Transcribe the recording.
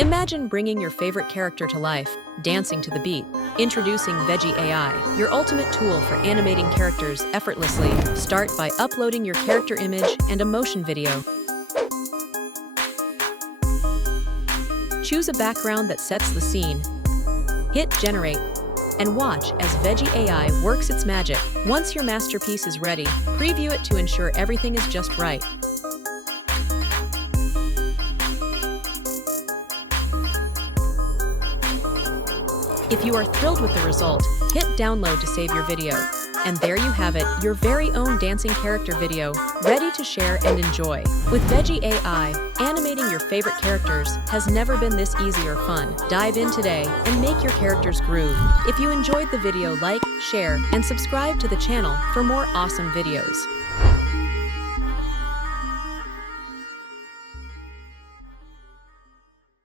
Imagine bringing your favorite character to life, dancing to the beat. Introducing Veggie AI, your ultimate tool for animating characters effortlessly. Start by uploading your character image and a motion video. Choose a background that sets the scene. Hit generate, and watch as Veggie AI works its magic. Once your masterpiece is ready, preview it to ensure everything is just right. If you are thrilled with the result, hit download to save your video. And there you have it, your very own dancing character video, ready to share and enjoy. With Veggie AI, animating your favorite characters has never been this easy or fun. Dive in today and make your characters groove. If you enjoyed the video, like, share, and subscribe to the channel for more awesome videos.